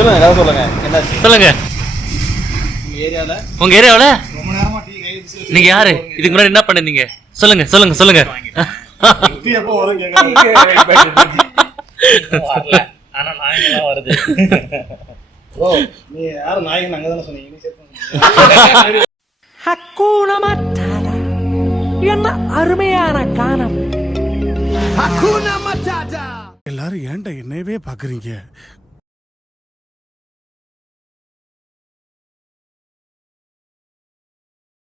சொல்லுங்க ஏதாவது சொல்லுங்க. என்னாச்சு சொல்லுங்க. உங்க ஏரியாவில் ரொம்ப நேரமா டீ கை நீங்க யாரு? இதுக்கு முன்னாடி என்ன பண்ணிருந்தீங்க? சொல்லுங்க சொல்லுங்க சொல்லுங்க. டீ எப்போ வரும் கேக்குறீங்க. ஆனா நாயங்கெல்லாம் வருது. ப்ரோ நீ யாரும் நாயகன் அங்க தானே சொன்னீங்க. நீ சேர்த்து ஹக்கூன மட்டாடா என்ன அருமையான கானம். ஹக்கூன மட்டாடா. எல்லாரும் ஏன்டா என்னையவே பாக்குறீங்க?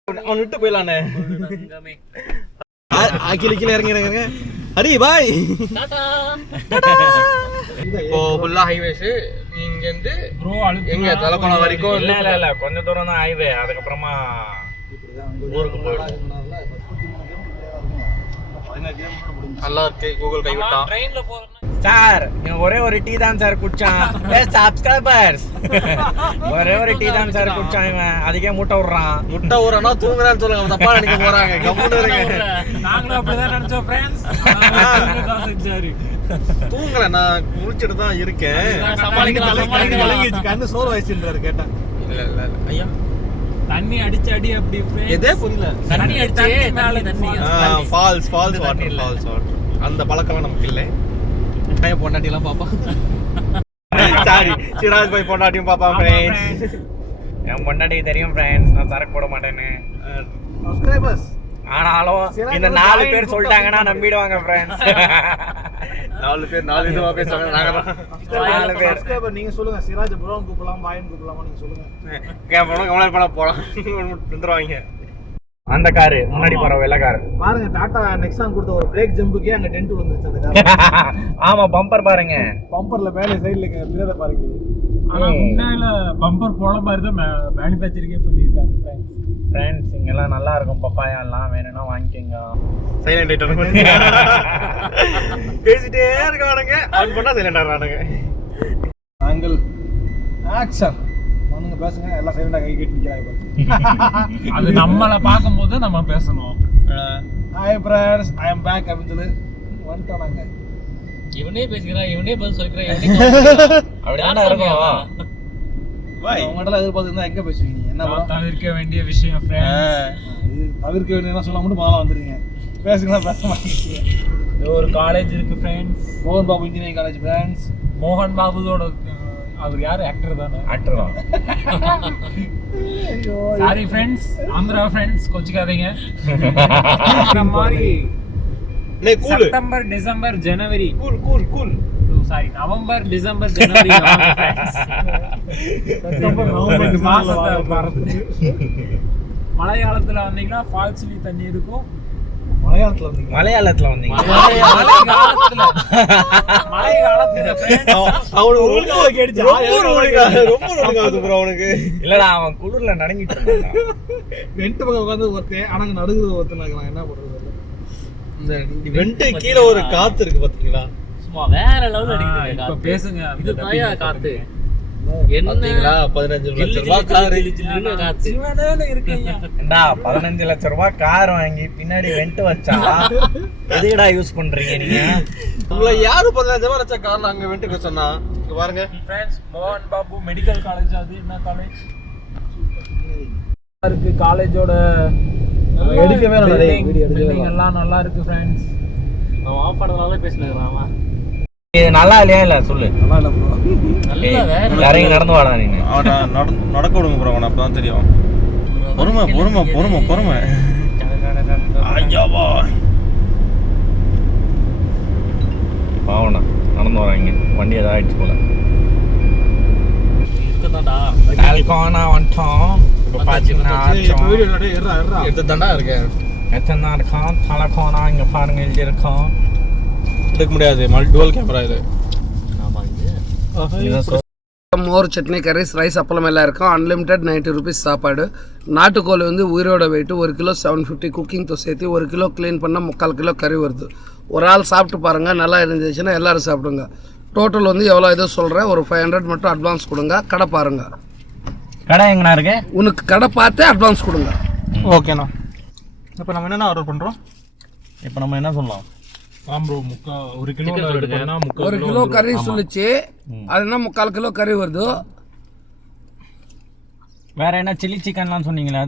அவன் விட்டு போயிடலானே. கீழே கீழே இறங்கிடுங்க. அடி பாய். இப்போ ஃபுல்லா ஹைவேஸ் இங்க இருந்து எங்க தலக்கோணம் வரைக்கும் இல்ல கொஞ்சம் தூரம் தான் ஹைவே. அதுக்கப்புறமா ஊருக்கு போயிடும். நல்லா இருக்கு. கூகுள் கைவிட்டான். ட்ரெயின்ல போறேன் சார் ஒரே ஒரு டீ தான் சார் குடிச்சான். சப்ஸ்கிரைபர்ஸ் ஒரே ஒரு டீ தான் சார் குடிச்சான். இவன் அதுக்கே முட்டை விடுறான். முட்டை விடுறான்னா தூங்குறான்னு சொல்லுங்க. தப்பா நினைக்க போறாங்க. கம்முன்னு இருங்க. நாங்களும் அப்படிதான் நினைச்சோம் ஃப்ரெண்ட்ஸ். தூங்கல, நான் முடிச்சிட்டு தான் இருக்கேன். கண்ணு சோறு வயசுன்றாரு கேட்டேன். இல்ல இல்ல ஐயா தண்ணி அடிச்சு அடி அப்படி எதே புரியல. தண்ணி அடிச்சு மேல தண்ணி ஃபால்ஸ் வாட்டர் அந்த பழக்கம் நமக்கு இல்லை. நான் பொண்டாட்டி எல்லாம் பாப்பா. சாரி சிராஜ் பாய் பொண்டாட்டியும் பாப்பா. ஃப்ரெண்ட்ஸ் என் பொண்டாட்டிக்கு தெரியும் ஃப்ரெண்ட்ஸ் நான் சரக்கு போட மாட்டேன்னு. சப்ஸ்கிரைபர்ஸ் ஆனாலும் இந்த 4 பேர் சொல்லிட்டாங்கன்னா நம்பிடுவாங்க ஃப்ரெண்ட்ஸ். 4 பேர் 4 இதுவா பேசுவாங்க. நாங்க தான் 4 பேர். சப்ஸ்கிரைபர் நீங்க சொல்லுங்க. சிராஜ் ப்ரோன் கூப்பிடலாம் பாயன் கூப்பிடலாமா நீங்க சொல்லுங்க. கேப்போம் கமெண்ட் பண்ண போலாம். வந்துருவாங்க. அந்த காரு முன்னாடி போற வெள்ளை கார் பாருங்க. டாடா நெக்ஸான் கொடுத்த ஒரு பிரேக் ஜம்புக்கே அங்க டென்ட் வந்துருச்சு அந்த கார். ஆமா பம்பர் பாருங்க. பம்பர்ல மேலே சைடுல மிரர பாருங்க. ஆனா முன்னால பம்பர் போல மாதிரி தான் மேனுஃபேக்சரிங்கே பண்ணிருக்காங்க ஃப்ரெண்ட்ஸ். இங்கெல்லாம் நல்லா இருக்கும். பப்பாயா எல்லாம் வேணும்னா வாங்கிக்கோங்க. சைலண்ட் ஆயிட்டானுங்க. பேசிட்டே இருக்கானுங்க. ஆன் பண்ணா சைலண்ட் ஆறானுங்க. நாங்கள் ஆக்சன் பண்ணுங்க பேசுங்க. எல்லாம் சைலண்டா கை கட்டி நிக்கிறாங்க. அது நம்மள பாக்கும்போது நம்ம பேசணும். Hi friends I am back அப்படின்னு வந்துட்டாங்க. இவனே பேசிக்கிறான், இவனே பதில் சொல்லிக்கிறான். அப்படிதானே இருக்கும். உங்கள்கிட்ட எதிர்பார்த்துருந்தா எங்க பேசுவீங்க? என்ன தவிர்க்க வேண்டிய விஷயம் தவிர்க்க வேண்டிய சொல்ல மட்டும் மாலை வந்துருங்க. பேசுங்களா பேச மாட்டேங்க. ஒரு காலேஜ் இருக்கு ஃப்ரெண்ட்ஸ். மோகன் பாபு இன்ஜினியரிங் காலேஜ் ஃப்ரெண்ட்ஸ். மோகன் பாபுவோட அவர் யாரு? ஆக்டர் தானே? ஆக்டர் தான். சாரி ஃப்ரெண்ட்ஸ், ஆந்திரா ஃப்ரெண்ட்ஸ் கோச்சிக்காதீங்க. இந்த மாதிரி செப்டம்பர் டிசம்பர் ஜனவரி கூல் சாரி நவம்பர் டிசம்பர் ஜனவரி மலையாளத்துல வந்தீங்கன்னா ஃபால்ஸ்லி தண்ணி இருக்கும். மலையாளத்துல வந்தீங்க. மழை காலத்துல இல்லடா அவன் குளிர்ல நடுங்கிட்டு இருந்தான். வெண்ட் பக்கம் உட்காந்து ஒருத்தன் ஆனா நடுங்குது ஒருத்தன். என்ன பண்றது? இந்த வெண்ட் கீழே ஒரு காத்து இருக்கு பாத்தீங்களா? சும்மா வேற லெவல் அடிக்குது. இப்ப பேசுங்க. இது தாயா காத்து என்னங்களா? 15 லட்சம் ரூபாய் கார் காத்து என்னடா 15 லட்சம் ரூபாய் கார் வாங்கி பின்னாடி வெண்ட் வச்சா எதுக்குடா யூஸ் பண்றீங்க நீங்க? உங்களை யாரு 15 ரூபாய் வச்ச கார் அங்க வெண்ட்டுக்கு சொன்னா பாருங்க ஃப்ரெண்ட்ஸ். மோகன் பாபு மெடிக்கல் காலேஜ். அது என்ன காலேஜ் இருக்கு? காலேஜோட எடுக்கவே இல்ல. பில்டிங் எல்லாம் நல்லா இருக்கு ஃப்ரெண்ட்ஸ். நான் ஆஃப் பண்ணதால பேசினேன்றாமா. இது நல்லா இல்லையா? இல்ல சொல்லு. நல்லா இல்ல ப்ரோ. நல்லா வேற எல்லாரையும் நடந்து வாடா நீங்க. நடக்க விடுங்க ப்ரோ. உனக்கு அப்பதான் தெரியும். பொறுமை. ஐயாவா பாவனா நடந்து வராங்க. வண்டி ஏதாவது ஆயிடுச்சு போல. இருக்கதாடா தலக்கோணா வந்துட்டோம். இப்போ பாத்தீங்கன்னா எடுத்துதான்டா இருக்கேன். எத்தனை இருக்கும் தலக்கோணா. இங்க பாருங்க எழுதி இருக்கோம். எடுக்க முடியாது. டுவல் கேமரா இது. மோர் சட்னி கரீஸ் ரைஸ் அப்பளம் எல்லாம் இருக்கும். அன்லிமிட்டட் 90 rupees சாப்பாடு. நாட்டுக்கோழி வந்து உயிரோட வெயிட்டு 1 கிலோ 750. குக்கிங் சேர்த்து 1 கிலோ க்ளீன் பண்ணால் 3/4 கிலோ கறி வருது. ஒரு ஆள் சாப்பிட்டு பாருங்கள். நல்லா இருந்துச்சுன்னா எல்லோரும் சாப்பிடுங்க. டோட்டல் வந்து எவ்வளோ இதோ சொல்கிறேன். ஒரு 500 மட்டும் அட்வான்ஸ் கொடுங்க. கடை பாருங்கள். கடை எங்கண்ணா இருக்கு? உனக்கு கடை பார்த்து அட்வான்ஸ் கொடுங்க. ஓகேண்ணா. இப்போ நம்ம என்னென்ன ஆர்டர் பண்ணுறோம்? இப்போ நம்ம என்ன சொல்லலாம்? ப்ரோ ஒரு கிலோ எடுத்தோம்னா ஒரு கிலோ கறி சொல்லிச்சு அதுனா 3/4 கிலோ கறி வருது. வேற என்ன சில்லி சிக்கன்லாம் சொன்னீங்களா?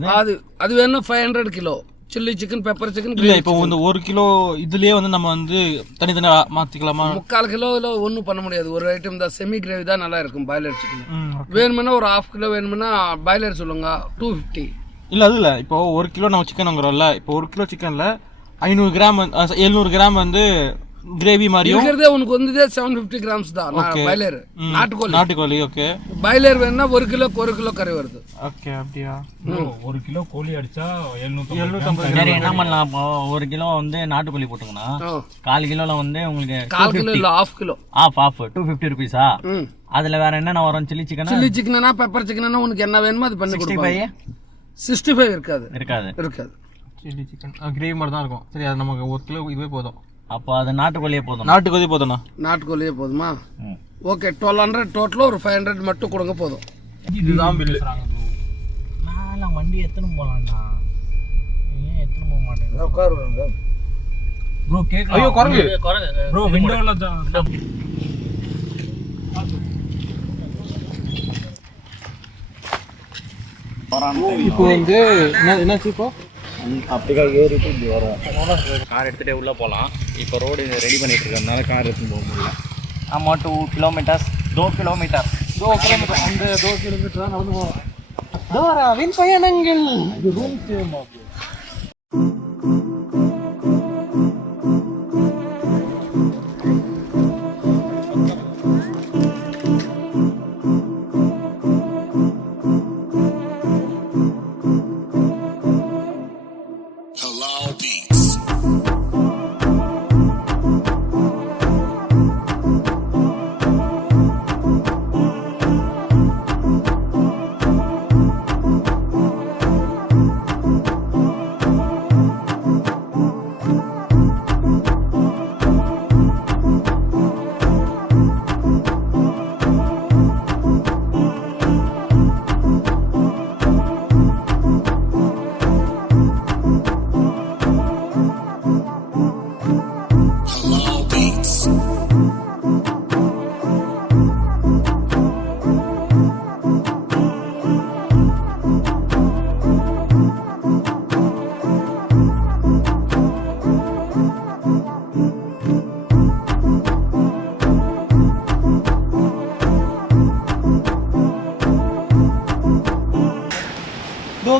அது வேணும் 500 kilo chilli chicken pepper chicken. இல்ல இப்போ வந்து 1 கிலோ இதுலயே வந்து நம்ம வந்து தனித்தனியா மாத்திக்கலாமா? 3/4 கிலோல ஒன்றும் பண்ண முடியாது. ஒரு ஐட்டம் தான் செமி கிரேவி தான் நல்லா இருக்கும் பாய்லர் சிக்கன். வேணும்னா ஒரு 1/2 கிலோ வேணும்னா பாய்லர் சொல்லுங்க 250. இல்ல அது இல்ல, இப்போ 1 கிலோ நம்ம சிக்கன் வாங்குறோம்ல, இப்போ 1 கிலோ சிக்கன்ல 500 கிராம் 700 கிராம் வந்து கிரேவி மாதிரியும் இருக்கிறதே உனக்கு வந்து 750 கிராம்ஸ் தான் பாய்லர் நாட்டுக்கோழி. ஓகே, பாய்லர் வேணும்னா 1 கிலோ கறி வருது. ஓகே, அப்படியா? 1 கிலோ கோழி அடிச்சா 750. சரி, என்ன பண்ணலாம்? இப்போ 1 கிலோ வந்து நாட்டுக்கோழி போட்டுக்கனா 1/4 கிலோல வந்து உங்களுக்கு 1/4 கிலோ இல்ல 1/2 கிலோ ஆஃப் 250 rupees. அதுல வேற என்னென்ன வரும்? சில்லி சிக்கனா பெப்பர் சிக்கனா உனக்கு என்ன வேணுமோ அது பண்ணி கொடுப்பாங்க. 65 இருக்காது. சில்லி சிக்கன் கிரேவி மாதிரி தான் இருக்கும். சரி, அது நமக்கு 1 கிலோ இதுவே போதும். அப்போ அது நாட்டுக்கோழியே போதும். நாட்டுக்கோழியே போதுமா? Okay, 1200 total. ஒரு 500 மட்டும் கொடுங்க போதும். இதுதான் பில்லு. நான் வண்டி எத்தனை போலாம்டா, ஏன் எத்தனை போக மாட்டேன்? உட்காருங்க ப்ரோ. கேட்கலாம். ஐயோ, குரங்கு ப்ரோ விண்டோல தான். இப்போ வந்து என்னாச்சு? இப்போ அப்படிக்கா ஏறிட்டு இப்படி வரும். கார் எடுத்துகிட்டே உள்ளே போகலாம். இப்போ ரோடு ரெடி பண்ணிட்டு இருக்கிறதுனால கார் எடுத்துன்னு போக முடியல. ஆமாம், 2 கிலோமீட்டர். அந்த 2 கிலோமீட்டர் தான் நடந்து போகலாம். தோராவின் பயணங்கள்.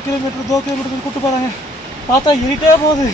கிலோமீட்டர் கூட்டு போறாங்க. பார்த்தா இருட்டே போகுது.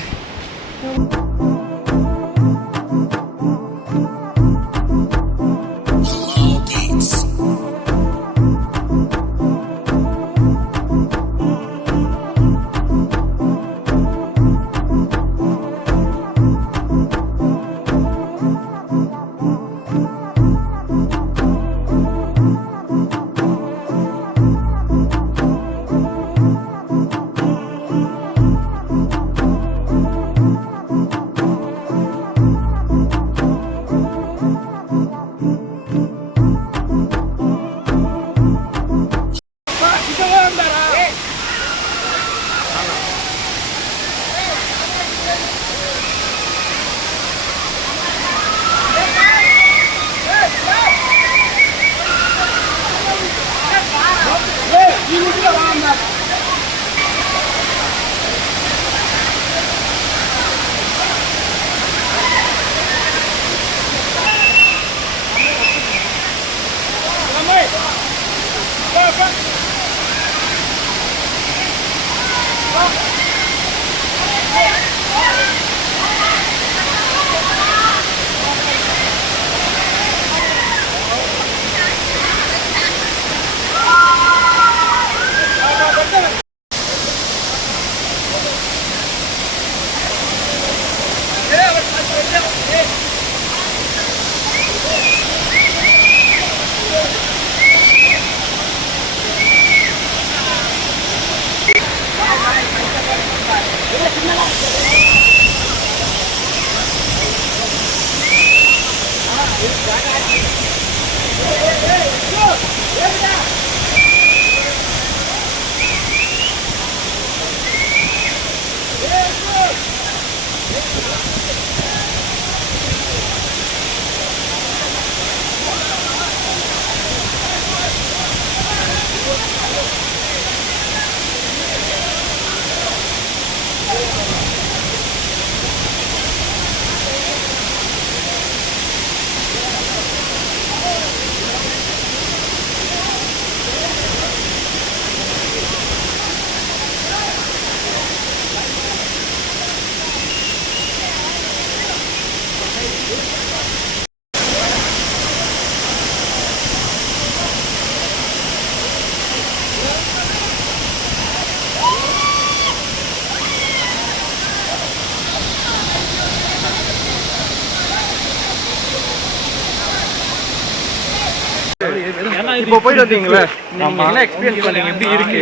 இப்போ போயிட்டு வந்தீங்களே, நீங்க என்ன எக்ஸ்பீரியன்ஸ் பண்ணீங்க? எப்படி இருக்கு?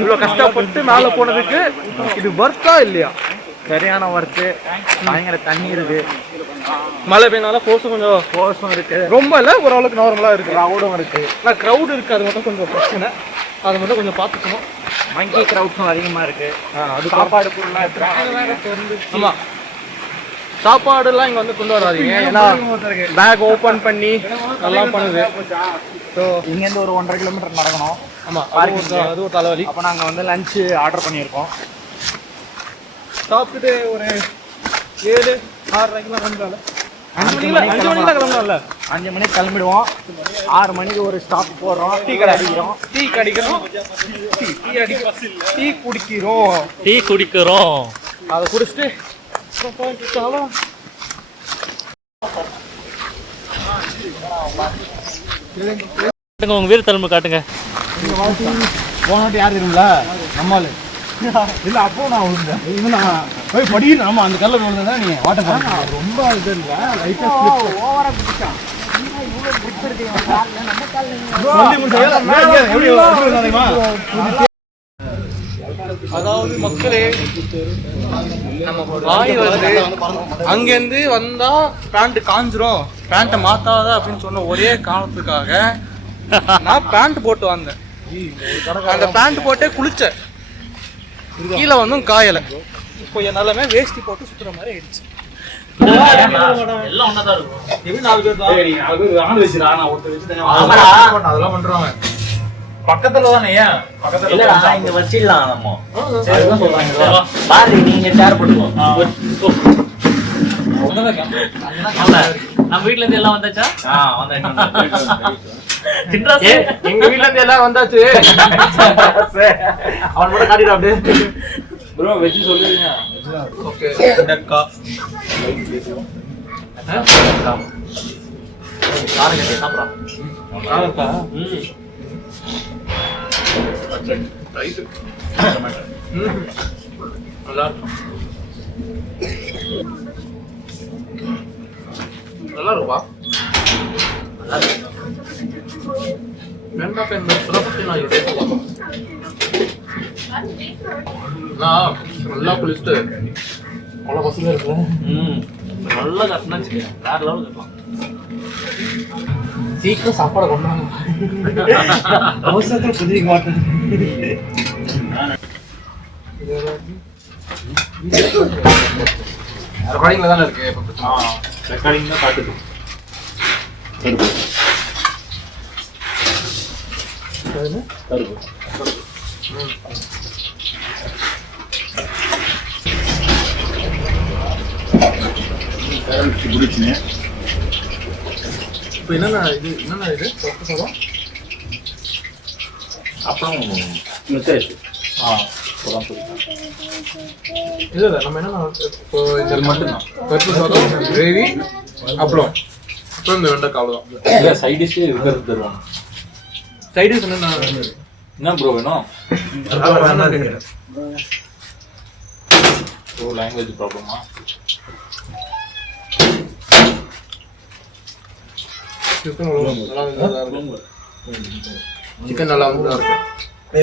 இவ்வளவு கஷ்டப்பட்டு மேல போனதுக்கு இது வர்த்தா இல்லையா? சரியான ஒர்க்கு, பயங்கர தண்ணி இருக்கு, மழை பெய்யனால ஃபோர்ஸும் இருக்கு. ரொம்ப இல்லை, ஓரளவுக்கு நார்மலா இருக்கு. க்ரௌடும் இருக்கு. ஆனால் க்ரௌடு இருக்கு, அது மட்டும் கொஞ்சம் பிரச்சனை. அதை மட்டும் கொஞ்சம் பார்த்துக்கணும். மங்கி க்ரௌட்ஸும் அதிகமாக இருக்கு. அது சாப்பாடு ஃபுல்லாக இருக்கு. ஆமாம், சாப்பாடுலாம் இங்கே வந்து கொண்டு வராதீங்க, ஏன்னா பேக் ஓப்பன் பண்ணி எல்லாம் பண்ணுது. ஸோ இங்கேருந்து ஒரு 1.5 கிலோமீட்டர் நடக்கணும். ஆமாம், அது ஒரு தலைவலி. அப்போ நாங்கள் வந்து லஞ்சு ஆர்டர் பண்ணியிருக்கோம். சாப்பிட்டுட்டு ஒரு 7-6:30 கிளம்புறாங்க. 5 மணிக்கு கிளம்புறாங்கல்ல, 5 மணிக்கு கிளம்பிடுவோம். 6 மணிக்கு ஒரு ஸ்டாப் போடுறோம். டீ கடை அடிக்கிறோம். டீ குடிக்கிறோம். அதை குடிச்சிட்டு உங்க வீர தலைமை காட்டுங்க. போனாட்டி யார் தெரியுங்களா? நம்மளு இல்ல, அப்போ நான் விழுந்தேன். இன்னும் நான் போய் படிக்கணும். ஆமா, அந்த கல்ல விழுந்தா நீங்க வாட்டர் ஃபால் ரொம்ப இது இல்ல, லைட்டா ஓவரா பிடிச்சான். அதாவது மக்களே, நம்ம வாய் வந்து அங்கேருந்து வந்தா பேண்ட் காஞ்சிரும், பேண்ட்டை மாத்தாத அப்படின்னு சொன்ன ஒரே காரணத்துக்காக நான் பேண்ட் போட்டு வந்தேன். அந்த பேண்ட் போட்டே குளிச்சேன், கீழே வந்தும் காயலை. இப்போ என் நிலைமை வேஷ்டி போட்டு சுத்துற மாதிரி ஆயிடுச்சு. அதெல்லாம் பண்றாங்க பக்கத்துல தானே, ஏன் இல்லடா, இங்க வச்சிடலாம். நம்ம பாரு, நீங்க ஷேர் பண்ணுவோம். நம்ம வீட்ல இருந்து எல்லாம் வந்தாச்சா? எங்க வீட்ல இருந்து எல்லாம் வந்தாச்சு. அவன் கூட காட்டிட்டு அப்படியே ப்ரோ வெஜ் சொல்லுவீங்க. ஓகே, டக்கா காரங்க சாப்பிடா. காரக்கா நல்லா இருக்கும். நல்லா இருக்குப்பா. வெண்டா பெண் பத்தி நான் நல்லா குளிச்சுட்டு அவ்வளோ பசங்க இருக்கும். நல்லா கட்டினா வேற லெவல் கட்டலாம். சீக்கிரம் சாப்பாடை கொண்டாங்க, அவசரத்தில் புதிய மாட்டேன். ரெக்கார்டிங்ல தானே இருக்கு. ரெக்கார்டிங் தான் காட்டுது. இப்போ என்னென்ன இது அப்புறம் மெசேஜ் இல்லை, நம்ம என்னென்ன இப்போ இது மட்டும்தான் பருப்பு சாதம், கிரேவி, அப்புறம் இந்த வெண்டைக்காய், அவ்வளோதான். இல்லை, சைட் டிஷ்ஷே இருக்கிறது தருவாங்க. சைட் டிஷ் என்ன ப்ரோ வேணும்? ப்ரோ லாங்குவேஜ் ப்ராப்ளமா? சிக்கன் நல்லா வந்து இருக்கு.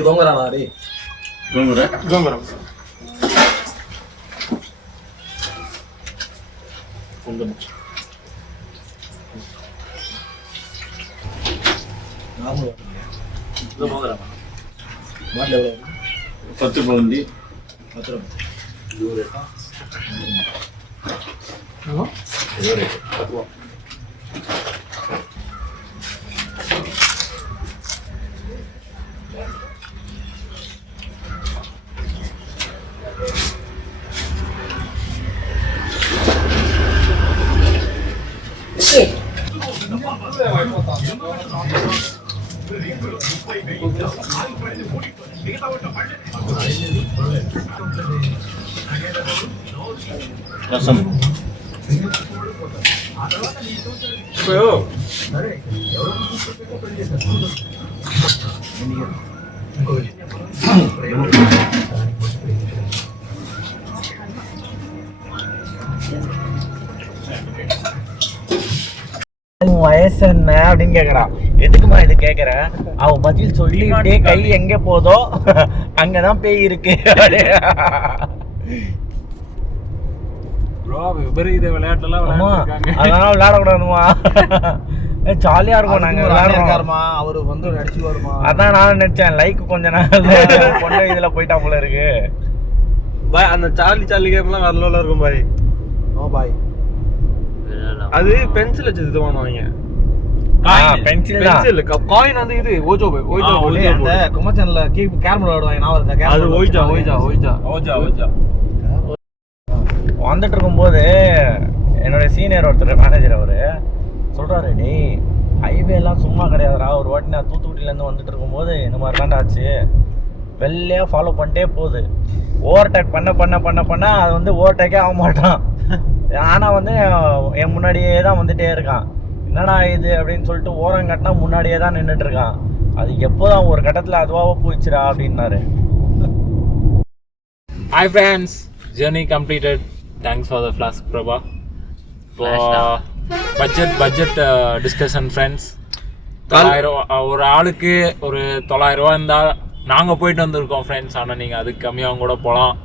கோங்கரா பத்து பவுண்டி ரசம். வயசு என்ன அப்படின்னு கேக்குறான். எதுக்குமா இது கேக்குற? அவ பதில் சொல்லிட்டே கை எங்க போதோ அங்கதான் பேய் இருக்கு. ப்ரோ விபரீத விளையாட்டுலாம் விளையாடுறாங்க. அதனால விளையாடக்கூடாதுமா. ஜாலியா இருக்கும். நாங்க விளையாடுறோம். அவரு வந்து நடிச்சு வருமா? அதான் நான் நினைச்சேன் லைக் கொஞ்ச நாள் பொண்ணு இதுல போயிட்டா போல இருக்கு. பாய் அந்த சார்லி கேம்லாம் வேற லெவல்ல இருக்கும் பாய். ஓ பாய். அது பென்சில் வச்சு இது பண்ணுவாங்க. பென்சில் காயின் வந்து இது ஓஜோ அந்த குமச்சன்ல கேரம் விளையாடுவாங்க. நான் இருக்கேன் அது ஓய்ஜா வந்துட்டு இருக்கும்போது என்னோட சீனியர் ஒருத்தர் மேனேஜர் அவரு சொல்றாரு, டேய் ஹைவே எல்லாம் சும்மா கிடையாதுடா. ஒரு வாட்டி நான் தூத்துக்குடியிலேருந்து வந்துட்டு இருக்கும்போது இந்த மாதிரி தாண்டா ஆச்சு. வெள்ளையா ஃபாலோ பண்ணிட்டே போகுது. ஓவர்டேக் பண்ண அது வந்து ஓவர்டேக்கே ஆக மாட்டான். ஆனால் வந்து என் முன்னாடியே தான் வந்துட்டே இருக்கான். என்னடா இது அப்படின்னு சொல்லிட்டு ஓரம் கட்டினா முன்னாடியே தான் நின்றுட்டு இருக்கான். அது எப்போதான் ஒரு கட்டத்தில் அதுவாக போயிடுச்சுடா அப்படின்னாரு. Hi friends, journey completed. Thanks for the flask Prabha. For budget discussion friends. ஒரு ஆளுக்கு ஒரு 900 ரூபா இருந்தால் நாங்கள் போயிட்டு வந்திருக்கோம் ஃப்ரெண்ட்ஸ். ஆனால் நீங்கள் அதுக்கு கம்மியாக கூட போகலாம்.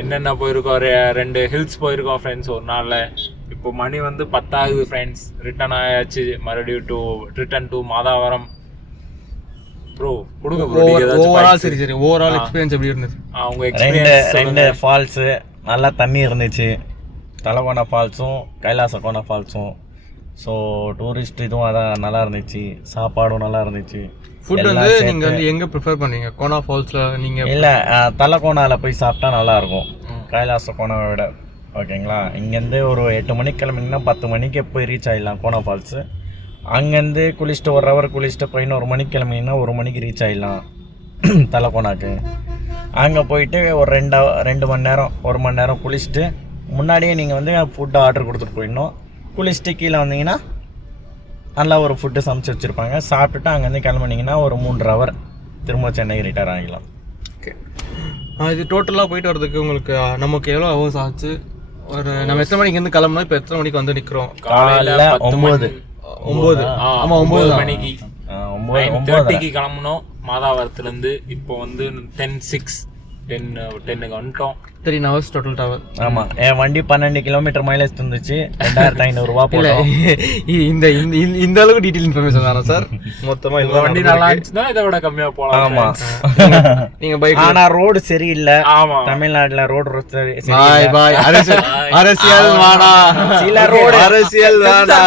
என்னென்ன போயிருக்கோம், 2 ஹில்ஸ் போயிருக்கோம் ஃப்ரெண்ட்ஸ் ஒரு நாளில். இப்போ மணி வந்து 10 ஆகுது ஃப்ரெண்ட்ஸ். ரிட்டர்ன் ஆயாச்சு மறுபடியும் ரிட்டர்ன் டு மாதாவரம். ப்ரோ கொடுங்க ப்ரோ. ஓவரால் எக்ஸ்பீரியன்ஸ் எப்படி இருந்தது? அவங்க எக்ஸ்பீரியன்ஸ் ரெண்டு ஃபால்ஸு நல்லா தண்ணி இருந்துச்சு. தலகோனா ஃபால்ஸும் கைலாசகோனா ஃபால்ஸும். ஸோ டூரிஸ்ட் இதுவும் அதான் நல்லா இருந்துச்சு. சாப்பாடும் நல்லா இருந்துச்சு. ஃபுட் வந்து நீங்கள் வந்து எங்கே ப்ரிஃபர் பண்ணுவீங்க? கோனா ஃபால்ஸில் நீங்கள் இல்லை தலகோனாவில் போய் சாப்பிட்டா நல்லாயிருக்கும் கைலாசகோனாவை விட. ஓகேங்களா? இங்கேருந்து ஒரு 8 மணிக்கு கிளம்பிங்கன்னா 10 மணிக்கு போய் ரீச் ஆகிடலாம் கோனா ஃபால்ஸு. அங்கேருந்து குளிச்சுட்டு 1 ஹவர் குளிச்சுட்டு 11 மணிக்கு கிளம்பிங்கன்னா 1 மணிக்கு ரீச் ஆகிடலாம் தலகோனாக்கு. அங்கே போயிட்டு ஒரு 2 மணி நேரம் 1 மணி நேரம் குளிச்சுட்டு முன்னாடியே நீங்கள் வந்து ஃபுட்டு ஆர்டர் கொடுத்துட்டு போயிடணும். குளிச்சுட்டு கீழே வந்தீங்கன்னா நல்லா ஒரு ஃபுட்டு சமைச்சு வச்சுருப்பாங்க. சாப்பிட்டுட்டு அங்கேருந்து கிளம்புனீங்கன்னா ஒரு 3 ஹவர் திரும்ப சென்னைக்கு ரிட்டர்ன் ஆகிக்கலாம். ஓகே. இது டோட்டலாக போயிட்டு வரதுக்கு உங்களுக்கு நமக்கு எவ்வளோ ஹவர்ஸ் ஆச்சு? ஒரு நம்ம எத்தனை மணிக்கு இருந்து கிளம்புனா இப்போ எத்தனை மணிக்கு வந்து நிற்கிறோம்? காலையில் 9. ஆமாம் 9 மணிக்கு 9:30க்கு கிளம்பணும் மாதாவரத்துலேருந்து. இப்போ வந்து 10:06 வந்துட்டோம். 13 hours டோட்டல் டிராவல். ஆமாம், என் வண்டி 12 கிலோமீட்டர் மைலேஜ் தந்துச்சு. 2500 ரூபா போட்டோம். இந்த அளவுக்கு டீட்டெயில் இன்ஃபர்மேஷன் வேணும் சார். மொத்தமாக இல்லை வண்டி நல்லா இருந்துச்சுன்னா இதை விட கம்மியாக போகலாம். ஆமாம், நீங்கள் பைக் ஆனால் ரோடு சரியில்லை. ஆமாம், தமிழ்நாட்டில் ரோடு அரசியல் வேணா. சில ரோடு அரசியல் வேணா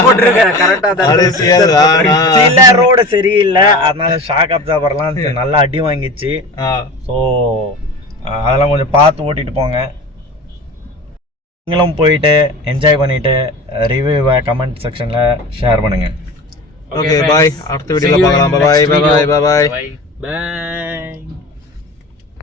சில ரோடு சரியில்லை. அதனால ஷாக் அப்சார்பர்லாம் நல்லா அடி வாங்கிச்சு. ஸோ அதெல்லாம் கொஞ்சம் பார்த்து ஓட்டிட்டு போங்க. நீங்களும் போயிட்டு என்ஜாய் பண்ணிட்டு ரிவ்யூவை கமெண்ட் செக்ஷனில் ஷேர் பண்ணுங்க. Okay bye. அடுத்த வீடியோவில் பார்க்கலாம். பாய் பாய் பாய் பாய் பாய்.